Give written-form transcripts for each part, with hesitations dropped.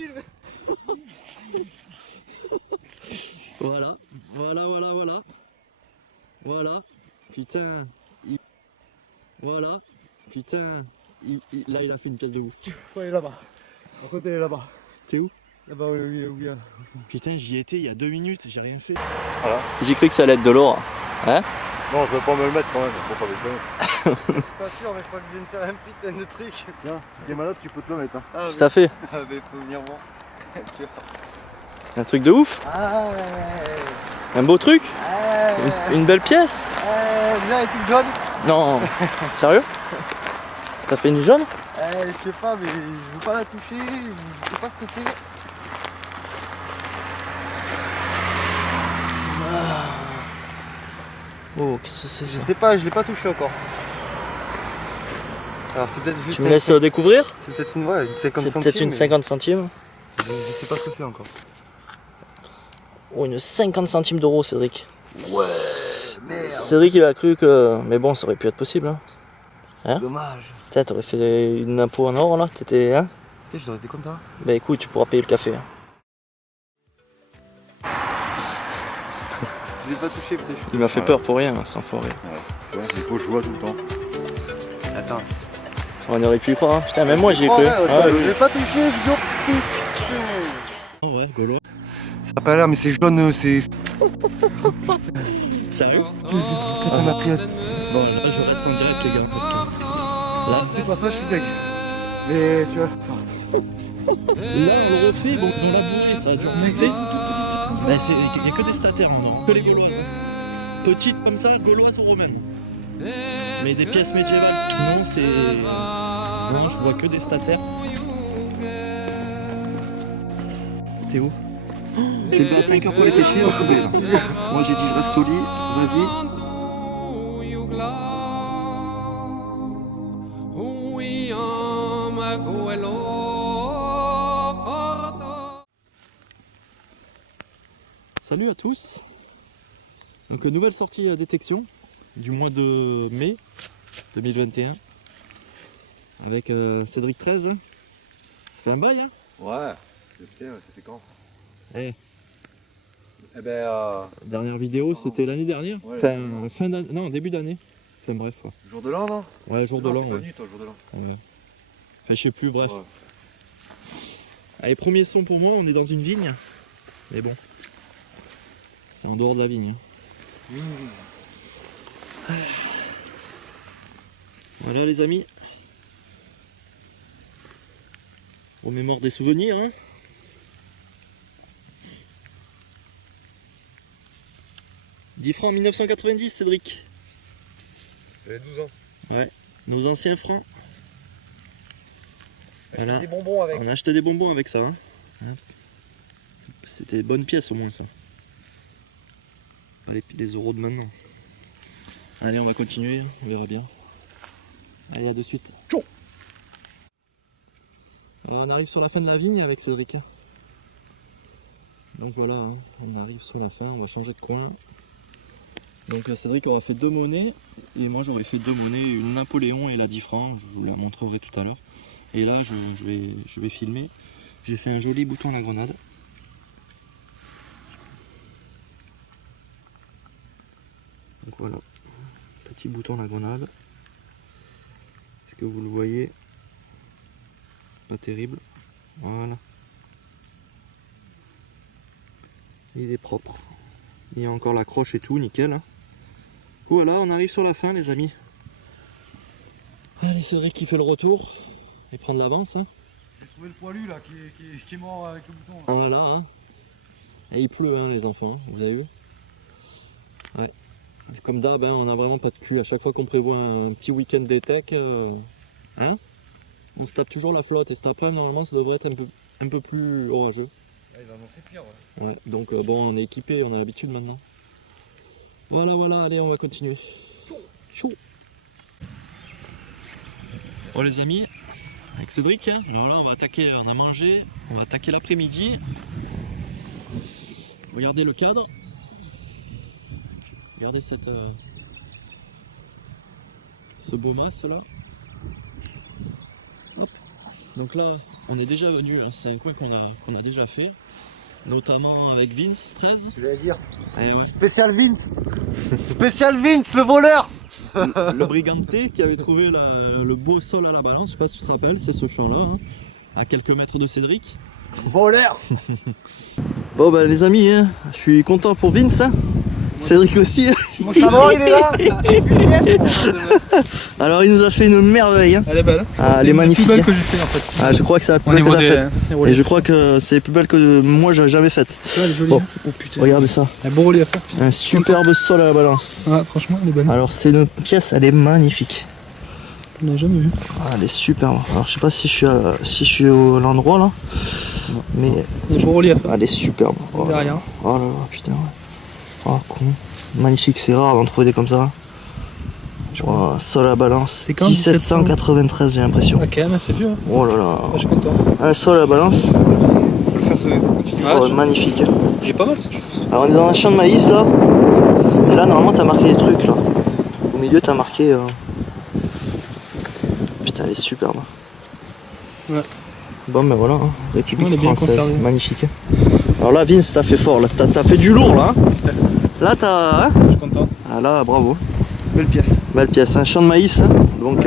filme. Voilà, voilà. Voilà, putain. Voilà, putain. Là, il a fait une pièce de ouf. Faut aller là-bas. À côté, là-bas. T'es où? Là-bas, oui. Putain, j'y étais il y a 2 minutes, j'ai rien fait. Voilà. J'ai cru que ça allait être de l'eau. Hein? Non, je vais pas me le mettre quand même, faut pas déconner. Je suis pas sûr, mais je crois que je viens de faire un putain de truc. Tiens, t'es malade, tu peux te le mettre. Hein. Qu'est-ce que t'as fait? Ah, mais faut venir voir. Un truc de ouf? Ah, Un beau truc? ouais. Une belle pièce? Déjà, elle est toute jaune. Non, sérieux? T'as fait une jaune? Je sais pas, mais je veux pas la toucher, je sais pas ce que c'est. Oh, qu'est-ce que c'est Je ça? sais pas, je l'ai pas touché encore. Alors c'est peut-être juste. Tu me laisses découvrir? C'est peut-être une, ouais, une 50 C'est centimes. peut-être une mais 50 centimes. Je sais pas ce que c'est encore. Oh, une 50 centimes d'euros, Cédric. Ouais, merde. Cédric, il a cru que. Mais bon, ça aurait pu être possible. Hein? Dommage. Putain, t'aurais fait une impôt en or là, t'étais. Hein? Tu sais, j'aurais été content. Bah écoute, tu pourras payer le café. Hein. Je l'ai pas touché, peut-être. Il m'a fait peur pour rien, sans forêt. Ouais, il faut jouer tout le temps. Attends. On aurait pu y croire. Hein. Putain, même moi j'y ai cru. Je l'ai pas touché, je dis oh putain. Oh ouais, gaulois. Ça a pas l'air, mais c'est jaune, c'est. Sérieux? Ça m'a pris. Bon, là, je reste en direct, les gars. Là, C'est pas ça, je suis deg. Mais tu vois. là, on le refait, bon, ils ont labouré, ça a dû Ça remonter. existe une toute petite comme ça. Bah, il n'y a que des stataires en or, que les gauloises. Petites comme ça, gauloises ou romaines. Mais des pièces médiévales, non, c'est. Non, je vois que des stataires. T'es où? C'est pas 5 heures pour les pêcher, on pouvait, là. Moi j'ai dit je reste au lit, vas-y. Salut à tous. Donc nouvelle sortie à détection du mois de mai 2021 avec Cédric 13. Ça fait un bail, hein? Ouais. Putain, ça fait quand? Eh, Eh ben, dernière vidéo c'était l'année dernière. Ouais, Enfin, fin d'année, non, début d'année. Enfin bref, ouais. jour de l'an, non? Ouais, jour de Non, l'an. t'es pas Ouais. venu, toi, jour de l'an. Ouais. Enfin, je sais plus, bref. Ouais. Allez, premier son pour moi, on est dans une vigne. Mais bon, c'est en dehors de la vigne. Voilà les amis. On mémore des souvenirs, hein. « 10 francs en 1990, Cédric. » J'avais 12 ans. Ouais, nos anciens francs. Voilà. Des bonbons avec. On a acheté des bonbons avec ça. Hein. C'était des bonnes pièces au moins ça. Pas les euros de maintenant. Allez, on va continuer, on verra bien. Allez, à de suite. Ciao. On arrive sur la fin de la vigne avec Cédric. Donc voilà, hein, on arrive sur la fin, on va changer de coin. Donc Cédric aura fait 2 monnaies et moi j'aurais fait 2 monnaies, une Napoléon et la 10 francs, je vous la montrerai tout à l'heure. Et là je vais filmer. J'ai fait un joli bouton à la grenade. Donc voilà, petit bouton à la grenade. Est-ce que vous le voyez? Pas terrible. Voilà. Il est propre. Il y a encore la croche et tout, nickel. Voilà, on arrive sur la fin les amis. Allez, Cédric qui fait le retour et prendre l'avance. Hein. J'ai trouvé le poilu là qui est mort avec le bouton. Là. Voilà. Hein. Et il pleut hein, les enfants, hein, vous avez vu? Ouais. Comme d'hab, hein, on n'a vraiment pas de cul. À chaque fois qu'on prévoit un petit week-end d'étec, hein, on se tape toujours la flotte. Et cet après normalement ça devrait être un peu plus orageux. Là, il va annoncer pire. Ouais, donc bon, on est équipé, on a l'habitude maintenant. Voilà, allez, on va continuer. Chaud. Bon les amis, avec Cédric, hein, voilà, on va attaquer, on a mangé, on va attaquer l'après-midi. Regardez le cadre. Regardez ce beau mas là. Hop. Donc là, on est déjà venu, hein. C'est un coin qu'on a déjà fait, notamment avec Vince 13. Tu l'allais dire. Eh ouais. Spécial Vince. Spécial Vince, le voleur. Le Briganté qui avait trouvé le beau sol à la balance, je sais pas si tu te rappelles, c'est ce champ-là, hein, à quelques mètres de Cédric. Voleur. Bon bah les amis, hein, je suis content pour Vince, hein. Cédric aussi. Mon chameau, il est là. Alors il nous a fait une merveille, hein. Elle est belle. Ah, elle est magnifique. C'est la plus belle que j'ai fait en fait. Ah, je crois que c'est la plus Au belle que niveau t'as des, faite. des Et reliefs. je crois que c'est plus belle que moi j'ai jamais faite. Elle est jolie. Bon. Hein. Oh putain. Regardez ça, Elle a beau relief. Hein. un superbe sol à la balance. Ouais, franchement, elle est belle. Alors c'est une pièce, elle est magnifique. On n'a jamais vu. Ah, elle est superbe. Alors je sais pas si je suis à l'endroit là, mais Il y a beau relief. Hein. elle est superbe. Oh, Derrière. oh là là, putain. Oh con. Magnifique, c'est rare d'en trouver des comme ça. Oh, sol à la balance. C'est quand 1793 j'ai l'impression. Ah, quand même, c'est vieux. Hein. Oh là là. Ah, je suis content. Un sol à la balance. Faut le faire continuer. Ah, Oh, je- magnifique. J'ai pas mal ça. Alors on est dans un champ de maïs là. Et là normalement t'as marqué des trucs là. Au milieu t'as marqué. Putain elle est superbe. Ouais. Bon ben voilà, hein. République Ouais, elle est bien française, conservée. magnifique. Alors là Vince t'as fait fort, là t'as fait du lourd là. Hein. Là t'as. Hein, Je suis content. ah là bravo. Belle pièce. Belle pièce, un champ de maïs. Hein. Donc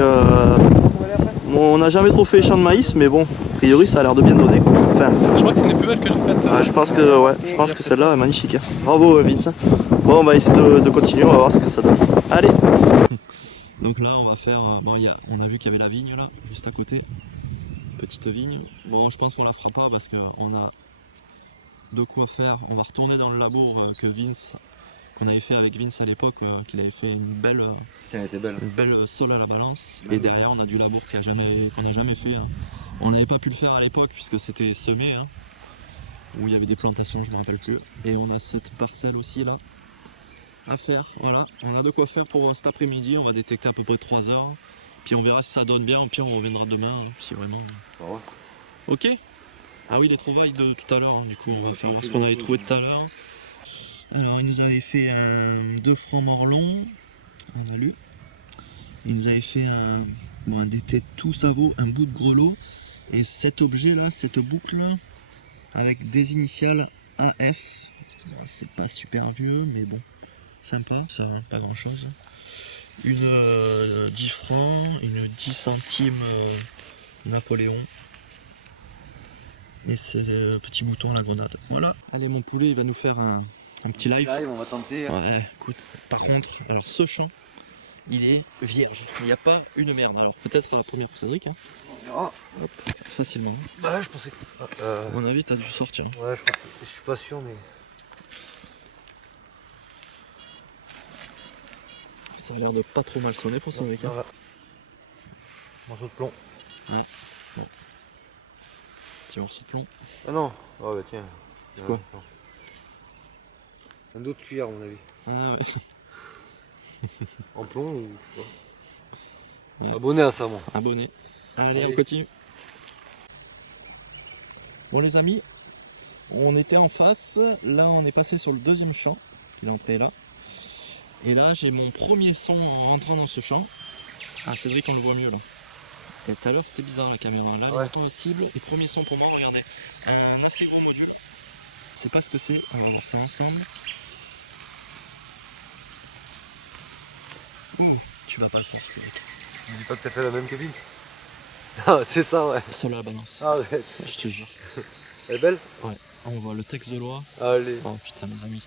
bon, on n'a jamais trop fait champ de maïs mais bon, a priori ça a l'air de bien donner quoi. Enfin, Je crois que c'est une des plus belles que j'ai faites. je pense que celle-là est magnifique. Hein. Bravo Vince. Bon on va essayer de continuer, on va voir ce que ça donne. Allez. Donc là on va faire, bon on a vu qu'il y avait la vigne là, juste à côté, petite vigne. Bon je pense qu'on la fera pas parce qu'on a de quoi faire. On va retourner dans le labour qu'on avait fait avec Vince à l'époque, qu'il avait fait une belle Elle était belle. sol à la balance. Et derrière on a du labour qu'on n'a jamais fait. Hein. On n'avait pas pu le faire à l'époque puisque c'était semé, hein, où il y avait des plantations, je me rappelle plus. Et on a cette parcelle aussi là à faire. Voilà, on a de quoi faire pour cet après-midi. On va détecter à peu près 3 heures. Puis on verra si ça donne bien. Au pire on reviendra demain, hein, si vraiment. Ah ouais. Ok. Ah oui, les trouvailles de tout à l'heure, hein. Du coup on va faire ce qu'on avait trouvé tout à l'heure. Alors il nous avait fait un 2 francs morlon, on a lu. Il nous avait fait un dété tout savot, un bout de grelot. Et cet objet là, cette boucle avec des initiales AF. C'est pas super vieux mais bon, sympa, ça pas grand chose. Une 10 francs, une 10 centimes Napoléon. Et c'est le petit bouton la grenade. Voilà. Allez mon poulet il va nous faire un petit live. Live, on va tenter. Ouais, écoute, par contre, alors ce champ, il est vierge. Il n'y a pas une merde. Alors peut-être c'est la première pour Cédric, hein. Ah, Hop, facilement. bah je pensais. À mon avis, t'as dû sortir. Ouais, je suis pas sûr, mais. Ça a l'air de pas trop mal sonner pour Cédric. Hein. Voilà. Morceau de plomb. Petit morceau de plomb. Ah non. Oh bah tiens. C'est quoi? Non. Un autre cuillère à mon avis. Ah ouais. En plomb ou je sais pas. Je suis Ouais. abonné à ça moi. Abonné. Allez, Allez. on continue. Bon les amis, on était en face. Là, on est passé sur le deuxième champ. L'entrée est là. Et là, j'ai mon premier son en rentrant dans ce champ. Ah, Cédric, on le voit mieux là. Et tout à l'heure, c'était bizarre la caméra. Là, on Ouais. entend la cible. Et premier son pour moi, regardez. Un assez gros module. Je sais pas ce que c'est. On va voir ça ensemble. Ouh, tu vas pas le faire, Cédric. Je dis pas que t'as fait la même que Vince. Ah, c'est ça, ouais. Seul à la balance. Ah ouais. Je te jure. Elle est belle. On voit le texte de loi. Allez. Oh putain mes amis,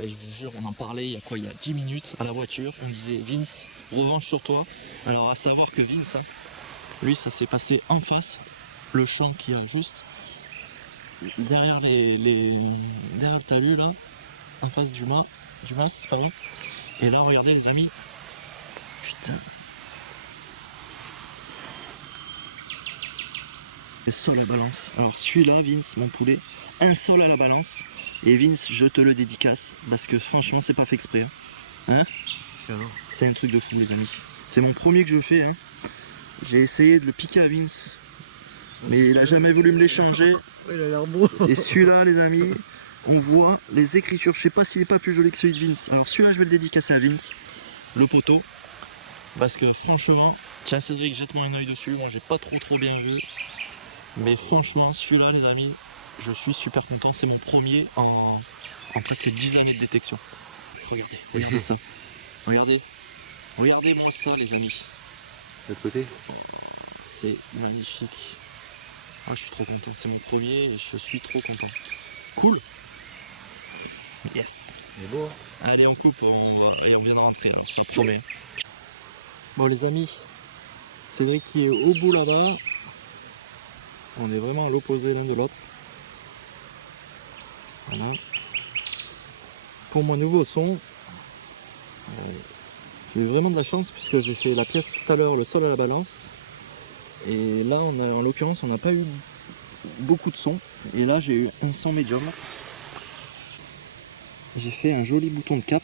je vous jure on en parlait il y a quoi, il y a 10 minutes à la voiture, on disait Vince, revanche sur toi. Alors à savoir que Vince, hein, lui ça s'est passé en face, le champ qui est juste derrière derrière le talus là, en face du mas, pardon. Et là regardez les amis, putain. Le sol à balance. Alors celui-là Vince, mon poulet, un sol à la balance. Et Vince, je te le dédicace parce que franchement, c'est pas fait exprès. Hein, c'est un truc de fou, les amis. C'est mon premier que je fais. Hein. J'ai essayé de le piquer à Vince, mais il a jamais voulu me l'échanger. Ouais, il a l'air beau. Et celui-là, les amis, on voit les écritures. Je sais pas s'il est pas plus joli que celui de Vince. Alors celui-là, je vais le dédicacer à Vince, le poteau, parce que franchement, tiens Cédric, jette-moi un œil dessus. Moi, j'ai pas trop bien vu. Mais franchement, celui-là, les amis, je suis super content. C'est mon premier en presque 10 années de détection. Regardez ça. Regardez-moi ça, les amis. De l'autre côté. C'est magnifique. Ah, je suis trop content. C'est mon premier et je suis trop content. Cool. Yes. Il est beau. Allez, on coupe et on vient de rentrer. Alors, ça promet. Bon, les amis, Cédric qui est au bout là-bas. On est vraiment à l'opposé l'un de l'autre. Voilà. Pour mon nouveau son, j'ai eu vraiment de la chance puisque j'ai fait la pièce tout à l'heure, le sol à la balance. Et là, en l'occurrence, on n'a pas eu beaucoup de son. Et là, j'ai eu un son médium. J'ai fait un joli bouton de cap.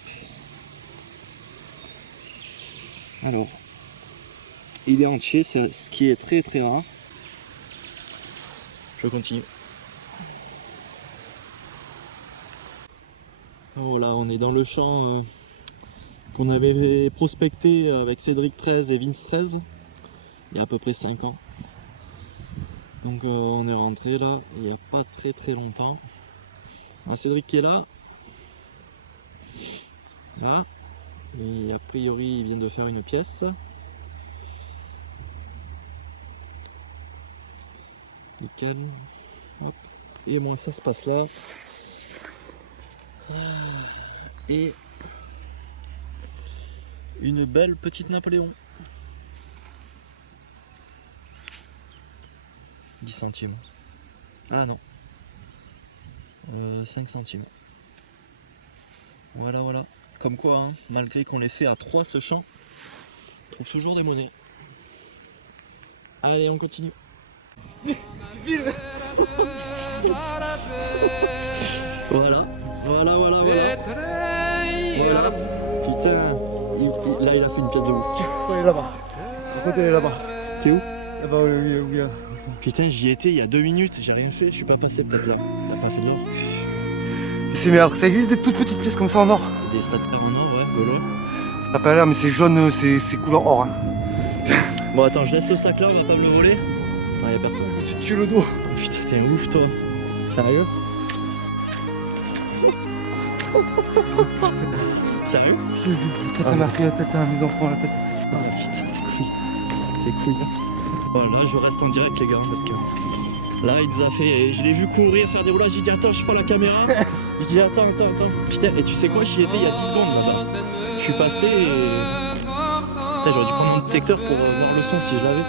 Alors, il est entier, ce qui est très très rare. Je continue. Voilà, on est dans le champ qu'on avait prospecté avec Cédric 13 et Vince 13 il y a à peu près 5 ans. Donc on est rentré là il n'y a pas très très longtemps. Alors, Cédric qui est là. Là. Et a priori il vient de faire une pièce. Nickel. Hop. Et moi ça se passe là. Et une belle petite Napoléon. 10 centimes. Ah non. 5 centimes. Voilà, voilà. Comme quoi, hein, malgré qu'on l'ait fait à 3 ce champ, on trouve toujours des monnaies. Allez, on continue. Voilà. Voilà, voilà, voilà. Voilà. Putain, là il a fait une pièce de ouf. Elle est là-bas. À côté, elle est là-bas. T'es où? Là-bas, oui. Putain, j'y étais il y a 2 minutes, j'ai rien fait, je suis pas passé peut-être là. T'as pas fini? C'est meilleur. Ça existe des toutes petites pièces comme ça en or. Des stataires en or, ouais, gaulois. Ça n'a pas l'air, mais c'est jaune, c'est couleur or. Hein. Bon, attends, je laisse le sac là, on va pas me le voler. Non, y'a personne. Tu tues le dos. Putain, t'es un ouf, toi. Sérieux? Sérieux? Tête à ma fille, tête à mes enfants, la tête. Ah putain, c'est cool. Voilà, là je reste en direct les gars, parce que là il nous a fait, je l'ai vu courir, faire des roulages, j'ai dit attends, je prends la caméra. Je dis attends. Putain, et tu sais quoi, j'y étais il y a 10 secondes là. Je suis passé et... Putain, j'aurais dû prendre mon détecteur pour voir le son si je l'avais.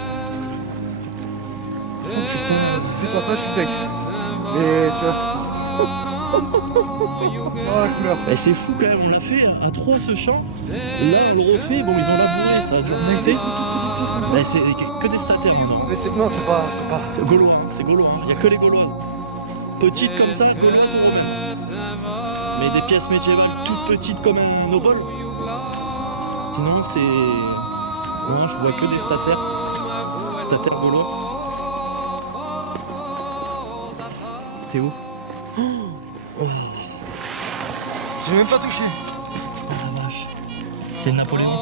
Oh putain. C'est pas ça, je suis tech. Mais tu vois. Oh la couleur. Mais c'est fou quand même, on l'a fait à 3 ce champ. Là on le refait, bon ils ont labouré, ça a duré. Ça existe une toute petite pièce comme ça. Mais c'est que des stataires maintenant. Mais non, c'est pas. Gaulois, c'est gaulois, il n'y a que les gauloises. Petites comme ça, gauloises ou romaines. Mais des pièces médiévales toutes petites comme un noble. Sinon c'est... Non, je vois que des stataires. Stataires gaulois. T'es où? J'ai même pas touché. Oh la vache. C'est une Napoléon.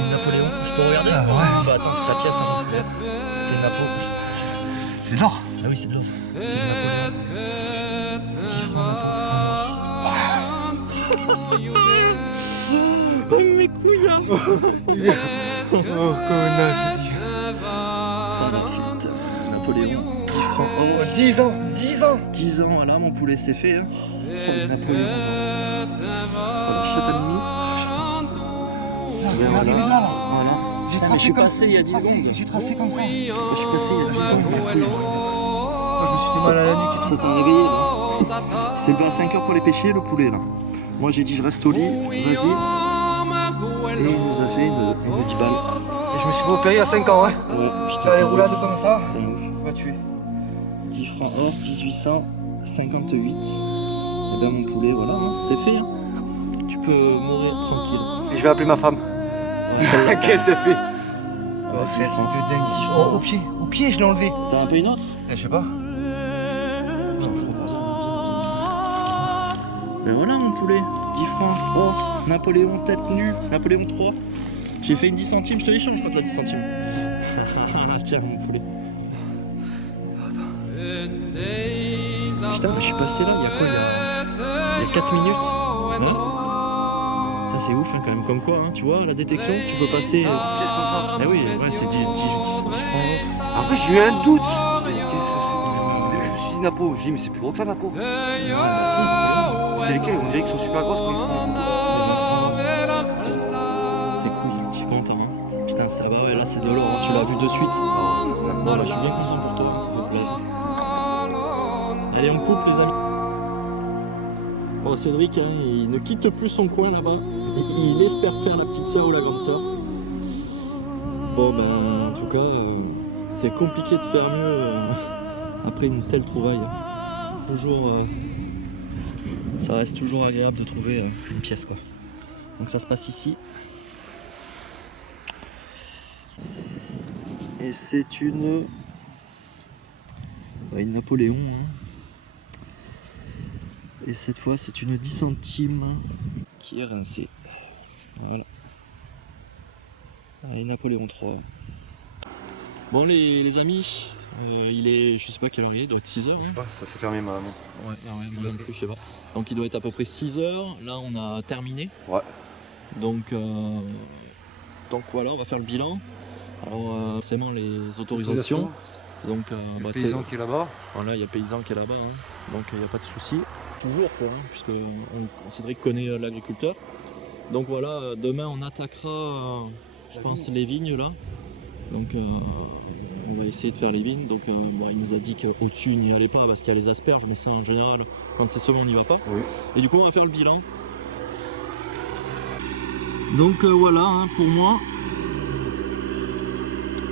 Une Napoléon. Je peux regarder? Ah ouais. Bah attends, c'est ta pièce. Hein. C'est une Napoléon. C'est de l'or. Ah oui, c'est de l'or. C'est une Napoléon. 10 francs de Oh mes couilles là. Oh connasse, il dit. Oh la fête. Napoléon. 10 francs. Oh, 10 ans. 10 ans, voilà, mon poulet c'est fait. Hein. Oh, Napoléon. Oh, la chatte à Mimi. On est arrivé de là. Voilà. J'ai Je suis passé il y a 10 secondes. J'ai tracé comme ça. Je suis passé il y a 10 secondes. Oh, je me suis fait mal à la nuque. C'est un réveillé là. C'est levé à 5h pour les pêcher le poulet là. Moi j'ai dit je reste au lit, vas-y. Et il nous a fait une 10 balles. Et je me suis fait opérer à 5 ans, ouais. Ouais, Faire les roulades comme ça, t'es ouf. on va tuer. 10 francs or, 1858. Et ben mon poulet, voilà, hein, c'est fait. Hein. Tu peux mourir tranquille. Et je vais appeler ma femme. Qu'est-ce que ça fait? Oh, c'est un Dix truc francs. de dingue. Oh, au pied, je l'ai enlevé. T'as un peu une autre? Je sais pas. Non, c'est pas grave. Ben voilà mon poulet, 10 francs. Oh, Napoléon tête nue, Napoléon 3. J'ai fait une 10 centimes, je te l'échange quand t'as 10 centimes. Tiens mon poulet. Putain, je suis passé là, il y a quoi, il y a 4 minutes. Voilà. Ça c'est ouf hein, quand même, comme quoi, hein, tu vois, la détection, tu peux passer... Pièce comme ça. Ah oui, ouais, c'est 10 francs. Après, j'ai eu un doute. Au début, je me suis dit Napo. J'ai dit, mais c'est plus gros que ça, Napo. C'est lesquels? On dirait qu'ils sont super grosses quand ils font les photos. T'es couilles, je suis content. Hein. Putain, ça va, ouais, là c'est de l'or, hein, tu l'as vu de suite. Bon, bah, je suis bien content pour toi, hein, ça fait plaisir. Allez, on coupe, les amis. Bon, Cédric, hein, il ne quitte plus son coin là-bas. Il espère faire la petite sœur ou la grande sœur. Bon, ben, en tout cas, c'est compliqué de faire mieux après une telle trouvaille. Toujours, ça reste toujours agréable de trouver une pièce, quoi. Donc ça se passe ici. Et c'est une Napoléon. Hein. Et cette fois, c'est une 10 centimes qui est rincée. Voilà. Et Napoléon 3. Bon les amis, il est, je sais pas quelle heure il est, il doit être 6h. Je sais pas, ça s'est fermé ma montre. Ouais, moi non plus, je sais pas. Donc il doit être à peu près 6h. Là on a terminé. Ouais. Donc voilà, on va faire le bilan. Alors c'est bon les autorisations. Donc Le paysan qui est là-bas. Voilà, il y a paysan qui est là-bas, hein. Donc il n'y a pas de souci. Toujours quoi, hein, puisque Cédric connaît l'agriculteur. Donc voilà, demain on attaquera, je pense, les vignes là. Donc on va essayer de faire les vignes. Donc bon, il nous a dit qu'au-dessus il n'y allait pas parce qu'il y a les asperges, mais ça en général, quand c'est semé on n'y va pas. Oui. Et du coup on va faire le bilan. Donc voilà, hein, pour moi.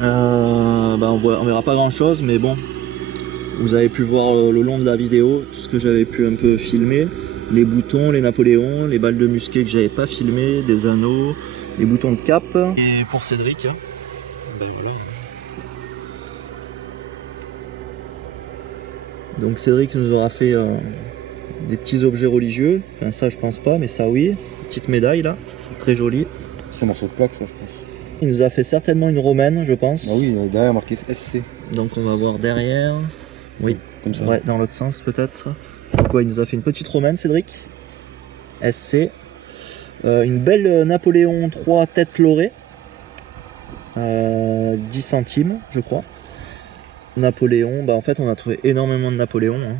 On verra pas grand chose, mais bon, vous avez pu voir le long de la vidéo tout ce que j'avais pu un peu filmer, les boutons, les Napoléons, les balles de musquet que j'avais pas filmé, des anneaux, les boutons de cap. Et pour Cédric, hein, ben voilà. Donc Cédric nous aura fait des petits objets religieux, enfin ça je pense pas, mais ça oui, petite médaille là, très jolie. C'est un morceau de plaque, ça, je pense. Il nous a fait certainement une romaine, je pense. Ah oui, derrière marqué SC. Donc on va voir derrière. Oui, comme ça. Ouais, dans l'autre sens peut-être. Donc ouais, il nous a fait une petite romaine, Cédric. SC. Une belle Napoléon 3 tête lorée. 10 centimes, je crois. Napoléon, bah en fait on a trouvé énormément de Napoléon. Hein.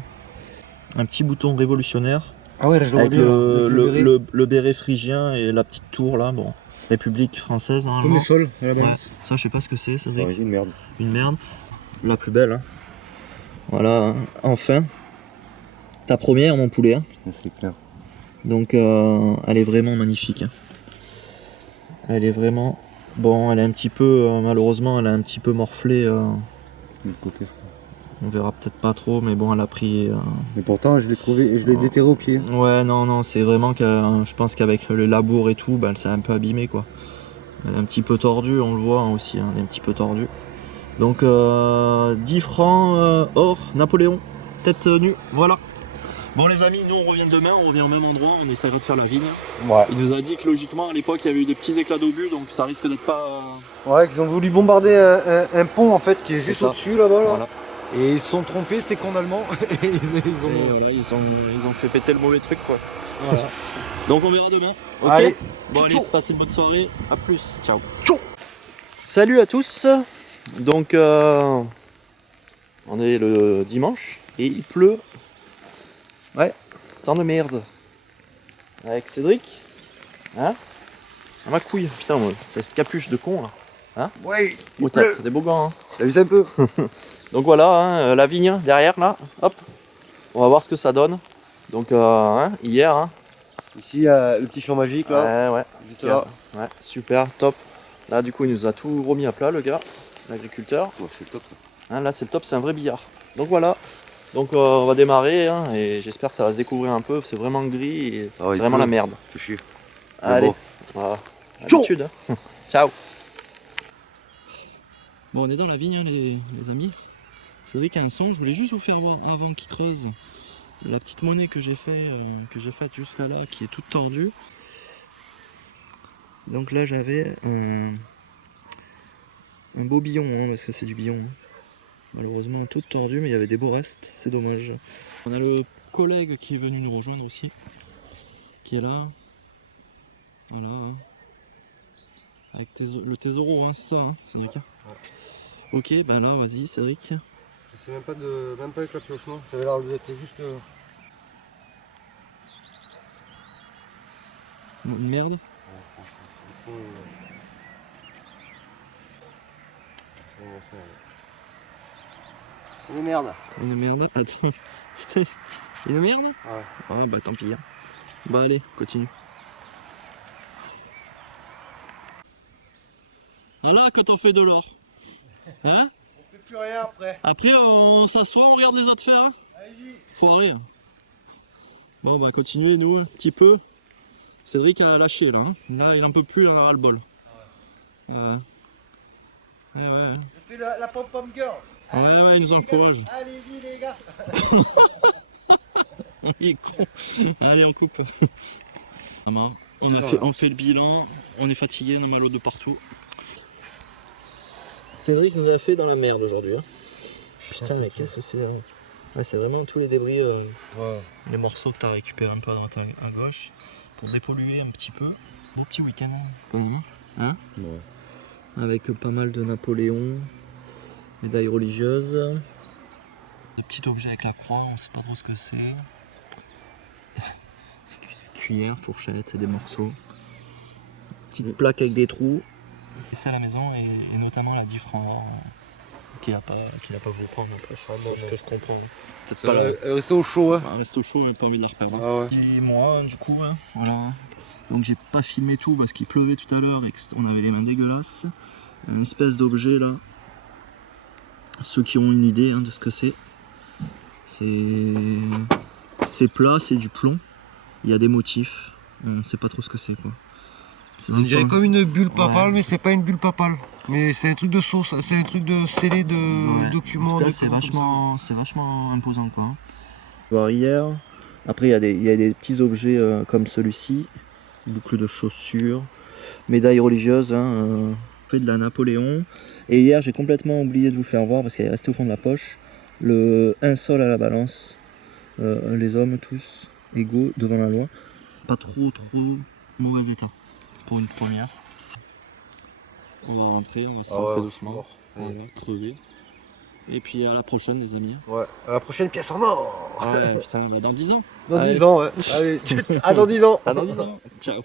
Un petit bouton révolutionnaire. Ah ouais, là je le vois Avec bien. le béret phrygien et la petite tour là, bon. République française. Comme les sols à la base. Ouais. Ça je sais pas ce que c'est, Cédric. Ouais, une merde. Une merde. La plus belle. Hein. Voilà, hein. Enfin. Ta première, mon poulet. Hein. C'est clair. Donc, elle est vraiment magnifique. Hein. Elle est vraiment... Bon, elle est un petit peu... malheureusement, elle a un petit peu morflé. De l'autre côté. On verra peut-être pas trop, mais bon, elle a pris... Mais pourtant, je l'ai trouvé et je l'ai déterré au pied. Ouais, non, c'est vraiment que... je pense qu'avec le labour et tout, bah, elle s'est un peu abîmée, quoi. Elle est un petit peu tordue, on le voit hein, aussi. Hein, elle est un petit peu tordue. Donc 10 francs or Napoléon, tête nue, voilà. Bon les amis, nous on revient demain, on revient au même endroit, on essaiera de faire la vigne. Ouais. Il nous a dit que logiquement à l'époque il y avait eu des petits éclats d'obus, donc ça risque d'être pas... Ouais, qu'ils ont voulu bombarder un pont en fait qui est juste au-dessus là-bas. Là. Voilà. Et ils se sont trompés, c'est con allemand. Et voilà, ils ont fait péter le mauvais truc quoi. Voilà. Donc on verra demain. Ok. Allez, bon allez, ciao. passez une bonne soirée, à plus, ciao. Ciao. Salut à tous. Donc on est le dimanche et il pleut. Ouais, temps de merde. Avec Cédric. Hein? À ma couille, putain moi, c'est ce capuche de con là. Hein? Ouais, Oh, t'as des beaux gants hein. t'as vu ça un peu? Donc voilà, hein, la vigne derrière là, hop. On va voir ce que ça donne. Donc hein, hier hein. Ici, il y a le petit champ magique là. Ouais, Juste là. ouais, super, top. Là du coup il nous a tout remis à plat le gars, l'agriculteur. Oh, c'est top. Hein, là c'est le top, c'est un vrai billard. Donc voilà. Donc on va démarrer hein, et j'espère que ça va se découvrir un peu. C'est vraiment gris et Ah ouais, c'est vraiment la merde. Fais chier. Allez, bon. voilà. Ciao. Habitude, hein. Ciao. Bon, on est dans la vigne, hein, les amis. Cédric a un son. Je voulais juste vous faire voir avant qu'il creuse la petite monnaie que j'ai faite jusqu'à là, qui est toute tordue. Donc là, j'avais un beau billon, hein, parce que c'est du billon. Hein. Malheureusement tout tordu, mais il y avait des beaux restes, c'est dommage. On a le collègue qui est venu nous rejoindre aussi, qui est là. Voilà. Hein. Avec le Tesoro, hein, c'est ça, hein, Cédric. Ok, ben là, vas-y, Cédric. Je sais même pas avec la pioche, non. Ça avait l'air d'être juste. Une merde. Une merde. Une merde. Attends. Putain. Une merde. Ouais. Ah bah tant pis. Hein. Bah allez, continue. Ah là que t'en fais de l'or. Hein? On fait plus rien après. Après on s'assoit, on regarde les autres faire. Hein. Allez-y. Foiré. Bon bah continuez nous un petit peu. Cédric a lâché là. Hein. Là il en peut plus, il en a ras le bol. Ouais. Ouais. Je fais la pom-pom girl. Ouais, il nous encourage. Allez-y les gars. Il est con. Allez, on coupe. On fait le bilan, on est fatigué, on a mal au dos partout. Cédric nous a fait dans la merde aujourd'hui. Hein. Putain, mais qu'est-ce que c'est? Ouais, c'est vraiment tous les débris, les morceaux que tu as récupérés un peu à droite à gauche pour dépolluer un petit peu. Bon petit week-end quand même. Hein? Ouais. Avec pas mal de Napoléon, médailles religieuses. Des petits objets avec la croix, on sait pas trop ce que c'est. Cuillère, fourchette, des morceaux. Petite plaque avec des trous. Et c'est à la maison et notamment la 10 francs qu'il a pas voulu prendre après. Ce que je comprends. Peut-être pas là. Elle reste au chaud, hein. Reste au chaud, mais pas envie de la reperdre. Hein. Ah ouais. Et moi, du coup, hein, voilà. Donc j'ai pas filmé tout parce qu'il pleuvait tout à l'heure et qu'on avait les mains dégueulasses. Une espèce d'objet là. Ceux qui ont une idée hein, de ce que c'est. C'est plat, c'est du plomb. Il y a des motifs. On sait pas trop ce que c'est quoi. On dirait comme une bulle papale, mais c'est pas une bulle papale. Mais c'est un truc de sauce, c'est un truc de scellé de documents. En tout cas, c'est vachement imposant quoi. Voir hier. Après il y a des petits objets comme celui-ci. Boucle de chaussures. Médaille religieuse. Hein, fait de la Napoléon. Et hier j'ai complètement oublié de vous faire voir parce qu'elle est restée au fond de la poche. Un sol à la balance. Les hommes tous égaux devant la loi. Pas trop mauvais état pour une première. On va rentrer, on va se rentrer doucement. On va crever. Et puis à la prochaine les amis. Ouais, à la prochaine pièce en or. Ouais putain, bah dans 10 ans. Dans 10 ans, ouais. Allez, à dans 10 ans. À dans 10 ans. Ciao.